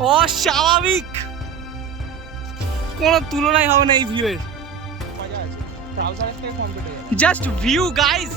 অস্বাভাবিক, কোনো তুলনাই হবে না এই ভিউয়ের। Just view guys.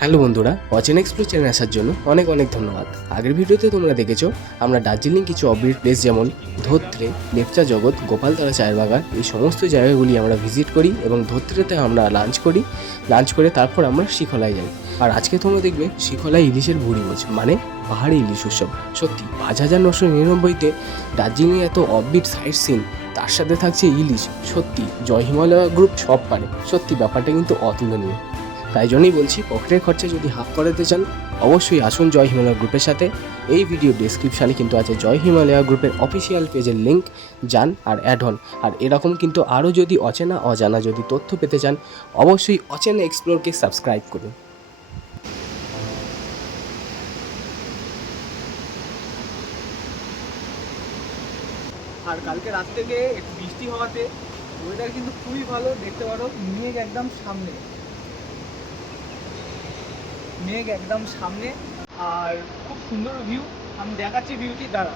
হ্যালো বন্ধুরা, অচেনা এক্সপ্লোর চ্যানেলে আসার জন্য অনেক অনেক ধন্যবাদ। আগের ভিডিওতে তোমরা দেখেছো আমরা দার্জিলিং কিছু অববিট প্লেস যেমন ধোত্রে, লেপচা জগৎ, গোপালতলা চায়ের বাগান এই সমস্ত জায়গাগুলি আমরা ভিজিট করি এবং ধোত্রেতে আমরা লাঞ্চ করি। লাঞ্চ করে তারপর আমরা শিখলায় যাই। আর আজকে তোমরা দেখবে শিখলায় ইলিশের ভুড়ি ভোজ, মানে পাহাড়ি ইলিশ উৎসব। সত্যি ৫,৯৯৯তে দার্জিলিং এত অববিট সাইট সিন, তার সাথে থাকছে ইলিশ। সত্যি জয় হিমালয় গ্রুপ সব পারে। সত্যি ব্যাপারটা কিন্তু অতুলনীয়। তাই জন্যই বলছি, পকেটের খরচা যদি হাফ করাতে চান অবশ্যই আসুন জয় হিমালয় গ্রুপের সাথে। এই ভিডিও ডেসক্রিপশানে কিন্তু আছে জয় হিমালয় গ্রুপের অফিসিয়াল পেজের লিঙ্ক, যান আর অ্যাড হন। আর এরকম কিন্তু আরও যদি অচেনা অজানা যদি তথ্য পেতে চান অবশ্যই অচেনা এক্সপ্লোরকে সাবস্ক্রাইব করুন। আর কালকে রাত থেকে একটু বৃষ্টি হওয়াতে ওয়েদার কিন্তু খুবই ভালো। দেখতে পারো মেঘ একদম সামনে, মেঘ একদম সামনে, আর খুব সুন্দর ভিউ। আমি দেখাচ্ছি ভিউটি, দ্বারা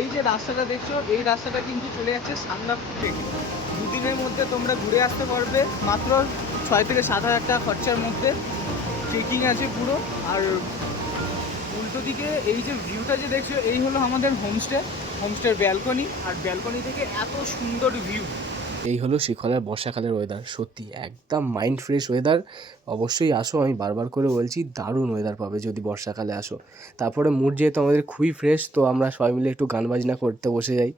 এই যে রাস্তাটা দেখছো, এই রাস্তাটা কিন্তু চলে যাচ্ছে সান্দাকফু থেকে। দুদিনের মধ্যে তোমরা ঘুরে আসতে পারবে মাত্র 6 থেকে 7 হাজার টাকা খরচার মধ্যে। ট্রেকিং আছে পুরো। আর উল্টো দিকে এই যে ভিউটা যে দেখছো, এই হলো আমাদের হোমস্টের ব্যালকনি। আর ব্যালকনি থেকে এত সুন্দর ভিউ। এই হলো শিখলার বর্ষাকালের ওয়েদার। সত্যি একদম মাইন্ড ফ্রেশ ওয়েদার। অবশ্যই আসো, আমি বারবার করে বলছি, দারুণ ওয়েদার পাবে যদি বর্ষাকালে আসো। তারপরে মুড যেহেতু আমাদের খুবই ফ্রেশ, তো আমরা সবাই মিলে একটু গান বাজনা করতে বসে যাই।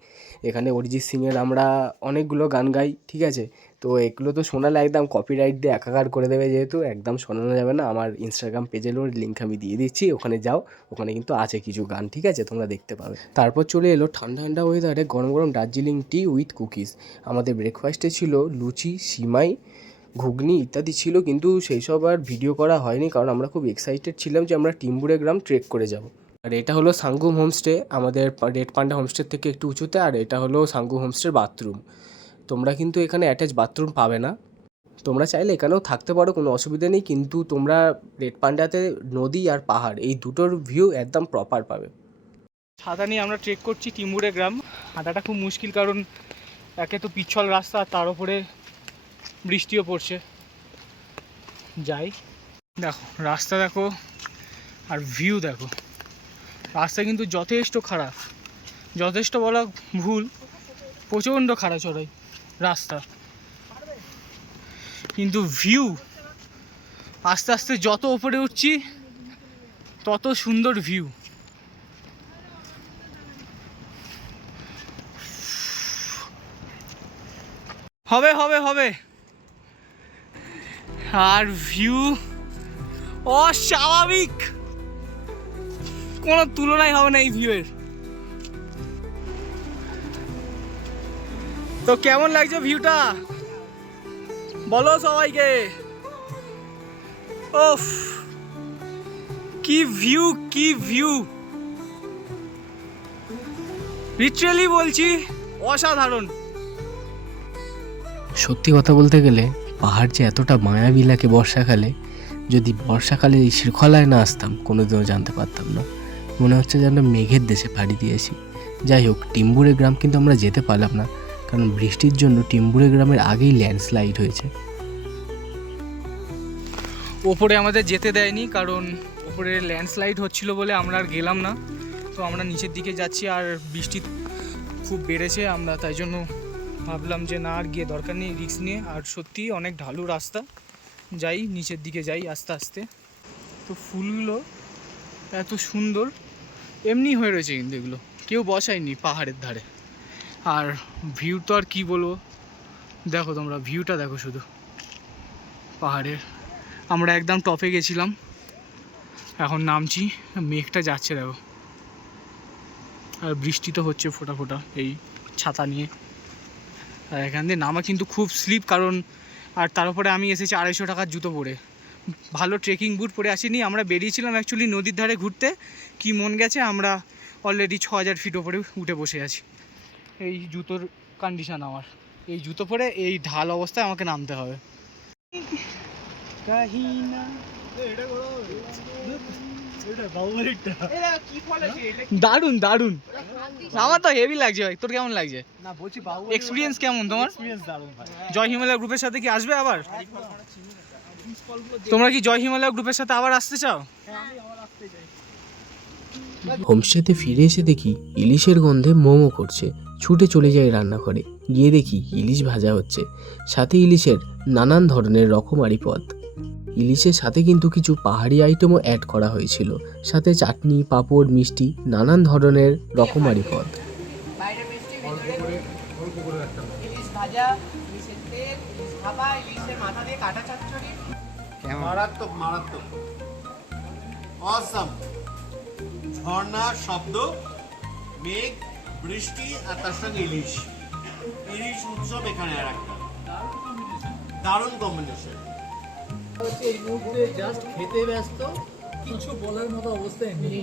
এখানে অরিজিৎ সিংয়ের আমরা অনেকগুলো গান গাই, ঠিক আছে। তো এগুলো তো শোনালে একদম কপিরাইট দিয়ে একাকার করে দেবে, যেহেতু একদম শোনানো যাবে না। আমার ইনস্টাগ্রাম পেজেরও লিঙ্ক আমি দিয়ে দিচ্ছি, ওখানে যাও, ওখানে কিন্তু আছে কিছু গান, ঠিক আছে, তোমরা দেখতে পাবে। তারপর চলে এলো ঠান্ডা ঠান্ডা ওয়েদারে গরম গরম দার্জিলিং টি উইথ কুকিজ। আমাদের ব্রেকফাস্টে ছিল লুচি, সিমাই, ঘুগনি ইত্যাদি ছিল, কিন্তু সেই সব আর ভিডিও করা হয়নি কারণ আমরা খুব এক্সাইটেড ছিলাম যে আমরা টিম্বুরে গ্রাম ট্রেক করে যাব। আর এটা হলো সাঙ্গুম হোমস্টে, আমাদের রেড পান্ডা হোমস্টের থেকে একটু উঁচুতে। আর এটা হলো সাঙ্গুম হোমস্টের বাথরুম। তোমরা কিন্তু এখানে অ্যাটাচ বাথরুম পাবে না। তোমরা চাইলে এখানেও থাকতে পারো, কোনো অসুবিধা নেই, কিন্তু তোমরা রেড পান্ডাতে নদী আর পাহাড় এই দুটোর ভিউ একদম প্রপার পাবে। ছাতা নিয়ে আমরা ট্রেক করছি টিম্বুরে গ্রাম। হাঁটাটা খুব মুশকিল, কারণ একে তো পিচ্ছল রাস্তা, তার উপরে বৃষ্টিও পড়ছে। যাই, দেখো রাস্তা দেখো আর ভিউ দেখো। রাস্তা কিন্তু যথেষ্ট খারাপ, যথেষ্ট বলা ভুল, প্রচণ্ড খারাপ চড়াই রাস্তা, কিন্তু ভিউ আস্তে আস্তে যত ওপরে উঠছি তত সুন্দর ভিউ। হবে হবে হবে। আর ভিউ অস্বাভাবিক, কোনো তুলনাই হবে না এই ভিউয়ের। তো কেমন লাগছে ভিউটা বলো সবাইকে। ওফ, কি ভিউ, কি ভিউ, লিটারালি বলছি অসাধারণ। সত্যি কথা বলতে গেলে পাহাড় যে এতটা মায়াবী লাগে বর্ষাকালে, যদি বর্ষাকালে এই শৃঙ্খলায় না আসতাম কোনোদিনও জানতে পারতাম না। মনে হচ্ছে যেন মেঘের দেশে পাড়ি দিয়েছি। যাই হোক, টিম্বুরে গ্রাম কিন্তু আমরা যেতে পারলাম না, কারণ বৃষ্টির জন্য টিম্বুরে গ্রামের আগেই ল্যান্ডস্লাইড হয়েছে। ওপরে আমাদের যেতে দেয়নি, কারণ ওপরে ল্যান্ডস্লাইড হচ্ছিল বলে আমরা আর গেলাম না। তো আমরা নিচের দিকে যাচ্ছি, আর বৃষ্টি খুব বেড়েছে, আমরা তাই জন্য ভাবলাম যে না আর গিয়ে দরকার নেই রিস্ক নিয়ে। আর সত্যি অনেক ঢালু রাস্তা, যাই নিচের দিকে যাই আস্তে আস্তে। তো ফুলগুলো এত সুন্দর এমনি হয়ে রয়েছে, কিন্তু এগুলো কেউ বসায়নি পাহাড়ের ধারে। আর ভিউ তো আর কি বলবো, দেখো তোমরা ভিউটা দেখো শুধু পাহাড়ের। আমরা একদম টপে গেছিলাম, এখন নামছি, মেঘটা যাচ্ছে দেখো, আর বৃষ্টি তো হচ্ছে ফোঁটা ফোঁটা এই ছাতা নিয়ে। আর এখান দিয়ে নামা কিন্তু খুব স্লিপ, কারণ আর তার উপরে আমি এসেছি 250 টাকার জুতো পরে, ভালো ট্রেকিং বুট পরে আসিনি। আমরা বেরিয়েছিলাম অ্যাকচুয়ালি নদীর ধারে ঘুরতে, কি মন গেছে আমরা অলরেডি 6000 ফিট ওপরে উঠে বসে আছি। এই জুতোর কন্ডিশন আমার, এই জুতো পরে এই ঢাল অবস্থায় আমাকে নামতে হবে। দারুন দারুন, আমার তো হেভি লাগছে ভাই। তোর কেমন লাগছে? না বলছি এক্সপিরিয়েন্স কেমন তোমার? এক্সপিরিয়েন্স দারুণ ভাই। জয় হিমালয় গ্রুপের সাথে কি আসবে আবার? তোমরা কি জয় হিমালয় গ্রুপের সাথে আবার আসতে চাও? হোমস্টেতে ফিরে এসে দেখি ইলিশের গন্ধে মোমো করছে। ছুটে চলে যাই রান্নাঘরে, গিয়ে দেখি ইলিশ ভাজা হচ্ছে, সাথে ইলিশের নানান ধরনের রকমারি পদ। ইলিশের সাথে কিন্তু কিছু পাহাড়ি আইটেমও অ্যাড করা হয়েছিল, সাথে চাটনি, পাঁপড়, মিষ্টি, নানান ধরনের রকমারি পদ। বাইরে মিষ্টি, ভিতরে ইলিশ ভাজা, ইলিশের তেল, ইলিশ ভাপা, ইলিশের মাথা দিয়ে কাটা চচ্চড়ি। মারাত্মক মারাত্মক অসাম। ঝর্ণার শব্দ, মেঘ, বৃষ্টি আর তার সঙ্গে ইলিশ। ইলিশ উৎসব এখানে আর একটা দারুণ কম্বিনেশন। এই মুহূর্তে জাস্ট খেতে ব্যস্ত, কিছু বলার মতো অবস্থায় নেই।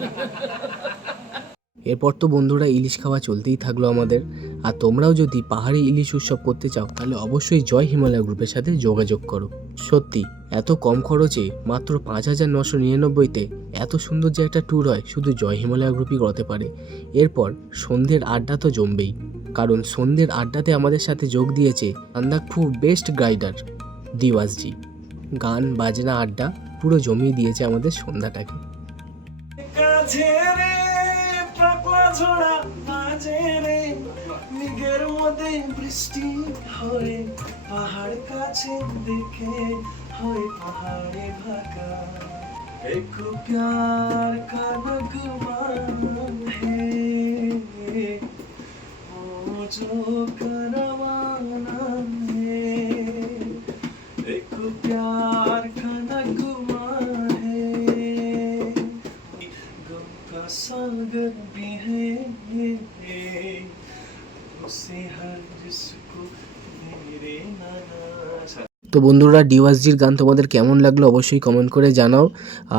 এরপর তো বন্ধুরা ইলিশ খাওয়া চলতেই থাকলো আমাদের। আর তোমরাও যদি পাহাড়ি ইলিশ উৎসব করতে চাও তাহলে অবশ্যই জয় হিমালয় গ্রুপের সাথে যোগাযোগ করো। সত্যি এত কম খরচে মাত্র 5999-তে এত সুন্দর যে একটা ট্যুর হয় শুধু জয় হিমালয় গ্রুপই করতে পারে। এরপর সন্ধ্যের আড্ডা তো জমবেই, কারণ সন্ধ্যের আড্ডাতে আমাদের সাথে যোগ দিয়েছে সান্দাকফু বেস্ট গাইডার দিওয়াসজি। গান বাজনা আড্ডা পুরো জমিয়ে দিয়েছে আমাদের সন্ধ্যাটাকে। কাছে রে পাগলা ঝোড়া বাজে রে, মেঘের মধ্যে বৃষ্টি হয়, পাহাড় কাছে দেখে হয় পাহাড়ে ঢাকা। এক প্যার কা নগমান হে, ও जो करवाना है, एक प्यार का नगमा है, गम का सागर भी है, उसे हर जिसको मेरे नाना। তো বন্ধুরা ডিওয়াসজির গান তোমাদের কেমন লাগলো অবশ্যই কমেন্ট করে জানাও।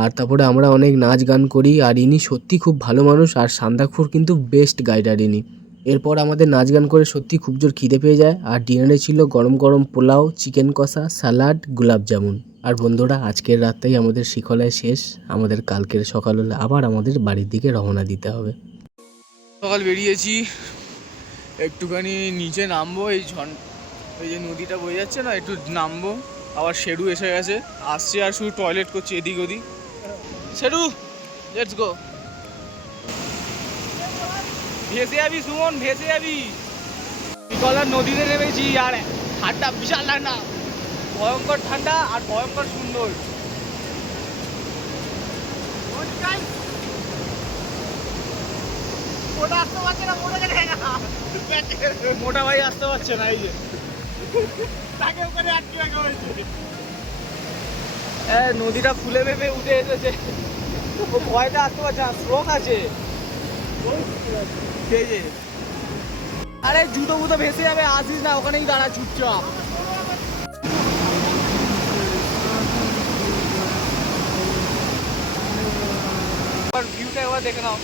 আর তারপরে আমরা অনেক নাচ গান করি, আর ইনি সত্যি খুব ভালো মানুষ, আর সান্দাকফুর কিন্তু বেস্ট গাইডার ইনি। এরপর আমাদের নাচ গান করে সত্যি খুব জোর খিদে পেয়ে যায়। আর ডিনারে ছিল গরম গরম পোলাও, চিকেন কষা, সালাড, গোলাপ জামুন। আর বন্ধুরা আজকের রাতটাই আমাদের শিখলায় শেষ, আমাদের কালকের সকাল হলে আবার আমাদের বাড়ির দিকে রওনা দিতে হবে। সকাল বেরিয়েছি, একটুখানি নিচে নামবো, এই যে নদীটা বয়ে যাচ্ছে না, একটু নামবো। আবার শেরু এসে গেছে, আসছে আর শুধু টয়লেট করছে এদিক ওদিক। Sheru let's go. ভেসে যাবি সুমন, ভেসে যাবি। বিকলার নদীতে নেমেছি, আর ঠান্ডা বিশাল ঠান্ডা, ভয়ঙ্কর ঠান্ডা আর ভয়ঙ্কর সুন্দর। মোটা ভাই আসতে পারছে না, এই যে তাকে ওখানে আটকে রাখা হয়েছে। নদীটা ফুলে ভেবে উঠে এসেছে, ও ভয়টা আসতে পারছে না, স্ট্রোক আছে। এই যে আরে জুতো মুতো ভেসে যাবে, আসিস না, ওখানেই দাঁড়া চুপচাপ। ভিউটা একবার দেখে নাও।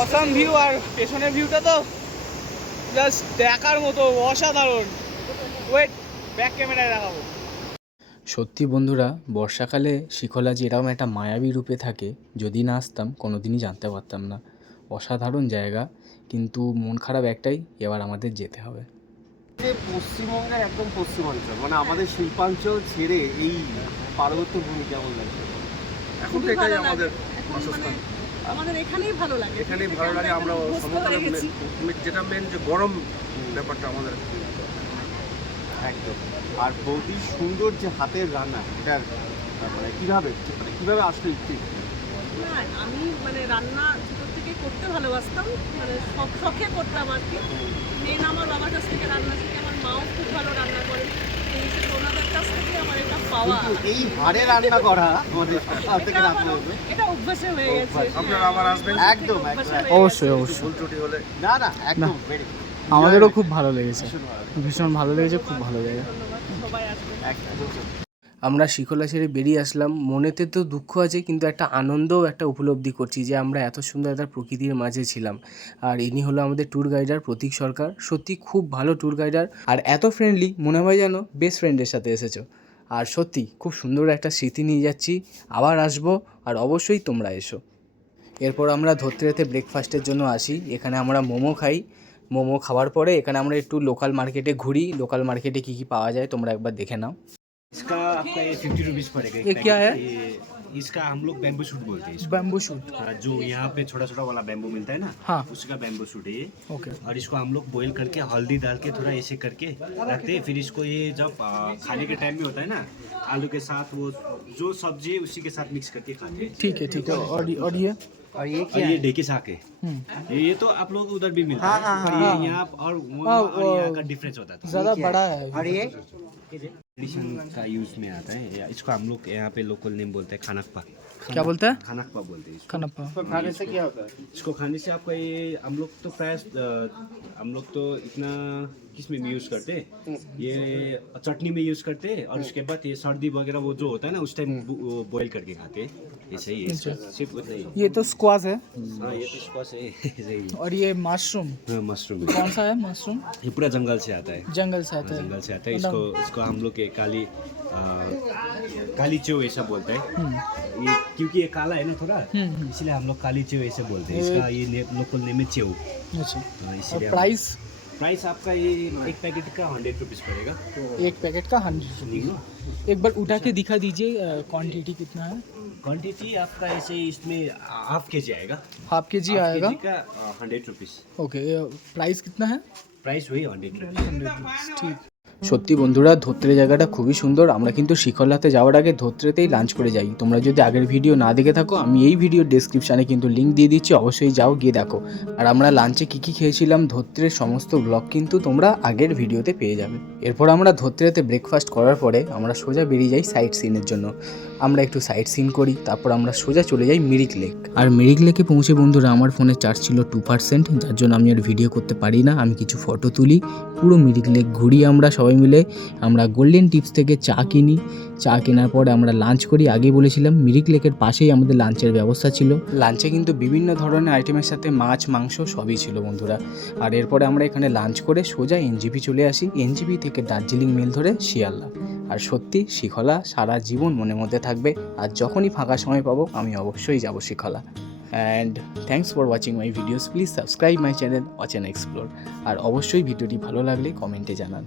অসাম ভিউ, আর পেছনের ভিউটা তো জাস্ট দেখার মতো অসাধারণ। ওয়েট, ব্যাক ক্যামেরায় দেখাবো। সত্যি বন্ধুরা বর্ষাকালে শিখলা যে এরকম একটা মায়াবী রূপে থাকে, যদি না আসতাম কোনোদিনই জানতে পারতাম না। অসাধারণ জায়গা, কিন্তু মন খারাপ একটাই, এবার আমাদের যেতে হবে। পশ্চিমবঙ্গের একদম পশ্চিমাঞ্চল, মানে আমাদের শিল্পাঞ্চল ছেড়ে এই পার্বত্য ভূমি কেমন লাগছে? এখন তো এটাই আমাদের বাসস্থান, আমাদের এখানেই ভালো লাগে, এখানেই ভালো লাগে। আমরা সমতলে যেটা মেন যে গরম ব্যাপারটা আমাদের একদম। আর বৌদির সুন্দর যে হাতের রান্না, এটার মানে কিভাবে আসলে না, আমি মানে রান্না ছোটোর থেকে করতে ভালোবাসতাম, মানে শখে করতাম আর কি। মেন আমার বাবার কাছ থেকে রান্না শিখে, আমার মাও খুব ভালো রান্না করে, পেয়েছি তো ওনাদের কাছ থেকে আমার এটা পাওয়া। কিন্তু এই ভারে রান্না করা আমাদের সকাল থেকে এটা রাত আমার- পর্যন্ত। এটা অভ্যাসে হয়ে গেছে। আপনারা আবার আসবেন? একদম অভ্যাসে একদম। হয়ে অবশ্যই গেছে। অবশ্যই ভুল ত্রুটি হলে না না একদম very good। আমাদেরও খুব ভালো লেগেছে, ভীষণ ভালো লেগেছে, খুব ভালো জায়গা। ধন্যবাদ, সবাই আসবেন। আমরা শিকলা ছেড়ে বেরিয়ে আসলাম, মনেতে তো দুঃখ আছে কিন্তু একটা আনন্দও একটা উপলব্ধি করছি যে আমরা এত সুন্দর একটা প্রকৃতির মাঝে ছিলাম। আর ইনি হলো আমাদের ট্যুর গাইডার প্রতীক সরকার, সত্যি খুব ভালো ট্যুর গাইডার, আর এত ফ্রেন্ডলি মনে হয় যেন বেস্ট ফ্রেন্ডের সাথে এসেছো। আর সত্যি খুব সুন্দর একটা স্মৃতি নিয়ে যাচ্ছি, আবার আসবো, আর অবশ্যই তোমরা এসো। এরপর আমরা ধত্রেতে ব্রেকফাস্টের জন্য আসি, এখানে আমরা মোমো খাই। মোমো খাওয়ার পরে এখানে আমরা একটু লোকাল মার্কেটে ঘুরি, লোকাল মার্কেটে কী কী পাওয়া যায় তোমরা একবার দেখে নাও। इसका आपका ये 50 रुपीज़ पड़ेगा एक ये क्या पैकेट। है? ये इसका हम लोग बैम्बू शूट बोलते हैं इसको। Bamboo shoot. हाँ, जो यहाँ पे छोटा छोटा वाला बैम्बू मिलता है ना, हाँ। उसका बैम्बू शूट है ये। ओके। और इसको हम लोग बॉईल करके हल्दी डाल के थोड़ा ऐसे करके रखते हैं। फिर इसको ये जब खाने के टाइम में होता है ना, आलू के साथ वो जो सब्जी है उसी के साथ मिक्स करके खाते हैं। ठीक है ठीक है। और ये और ये ढेकी साग है। ये तो आप लोग उधर भी मिलता है, पर ये यहाँ और यहाँ का डिफरेंस होता है। ज़्यादा बड़ा है। और ये ट्रेडिशन का यूज में आता है। इसको हम लोग यहाँ पे लोकल नेम बोलते हैं खानकपा। क्या बोलते हैं? खानकपा बोलते हैं इसको। कनप्पा। खाने से क्या होता है? इसको खाने से आपका ये हम लोग तो प्राय हम लोग तो इतना किस में यूज़ करते हैं, ये चटनी में यूज़ करते हैं। और उसके बाद ये सर्दी वगैरह वो जो होता है ना उस टाइम बॉईल करके खाते हैं। ये सही है इसका, सिर्फ उतना ही। ये तो स्क्वाश है। हाँ, ये तो स्क्वाश है। सही है। और ये मशरूम हाँ, मशरूम कौन सा है? मशरूम ये पूरा जंगल से आता है। जंगल से आता है। जंगल से आता है। इसको हम लोग के काली चेव ऐसा बोलते हैं। ये क्योंकि ये काला है ना थोड़ा, इसलिए हम लोग काली चेव ऐसे बोलते हैं। इसका ये लोकल नेम है चेव। अच्छा। और इसीलिए प्राइस? प्राइस आपका ये एक पैकेट का 100 रुपीज़ पड़ेगा। एक पैकेट का 100 रुपीज़। एक बार उठा के दिखा दीजिए क्वांटिटी कितना है। क्वांटिटी आपका ऐसे इसमें हाफ के जी आएगा। हाफ के जी आएगा। हाफ के जी का 100 रुपीज़। ओके। प्राइस कितना है? प्राइस वही 100 रुपीज़। 100 रुपीज़। ठीक। সত্যি বন্ধুরা, ধত্রে জায়গাটা খুবই সুন্দর। আমরা কিন্তু শিকলাতে যাওয়ার আগে ধত্রেতেই লাঞ্চ করে যাই। তোমরা যদি আগের ভিডিও না দেখে থাকো, আমি এই ভিডিওর ডেসক্রিপশানে কিন্তু লিঙ্ক দিয়ে দিচ্ছি, অবশ্যই যাও, গিয়ে দেখো। আর আমরা লাঞ্চে কী কী খেয়েছিলাম ধত্রের সমস্ত ব্লগ কিন্তু তোমরা আগের ভিডিওতে পেয়ে যাবে। এরপর আমরা ধত্রেতে ব্রেকফাস্ট করার পরে আমরা সোজা বেরিয়ে যাই সাইট সিনের জন্য। আমরা একটু সাইট সিন করি, তারপর আমরা সোজা চলে যাই মিরিক লেক। আর মিরিক লেকে পৌঁছে বন্ধুরা আমার ফোনে চার্জ ছিল 2%, যার জন্য আমি আর ভিডিও করতে পারি না। আমি কিছু ফটো তুলি, পুরো মিরিক লেক ঘুরি আমরা সবাই মিলে। আমরা গোল্ডেন টিপস থেকে চা কিনি, চা কেনার পরে আমরা লাঞ্চ করি। আগে বলেছিলাম মিরিক লেকের পাশেই আমাদের লাঞ্চের ব্যবস্থা ছিল। লাঞ্চে কিন্তু বিভিন্ন ধরনের আইটেমের সাথে মাছ মাংস সবই ছিল বন্ধুরা। আর এরপরে আমরা এখানে লাঞ্চ করে সোজা এনজিপি চলে আসি। এনজিপি থেকে দার্জিলিং মেল ধরে শিয়ালদা। আর সত্যি শিখলা সারা জীবন মনের মধ্যে থাকবে। আর যখনই ফাঁকা সময় পাবো আমি অবশ্যই যাব শিখলা। And thanks for watching my videos. Please subscribe my channel watch and explore. আর অবশ্যই ভিডিওটি ভালো লাগলে কমেন্টে জানান।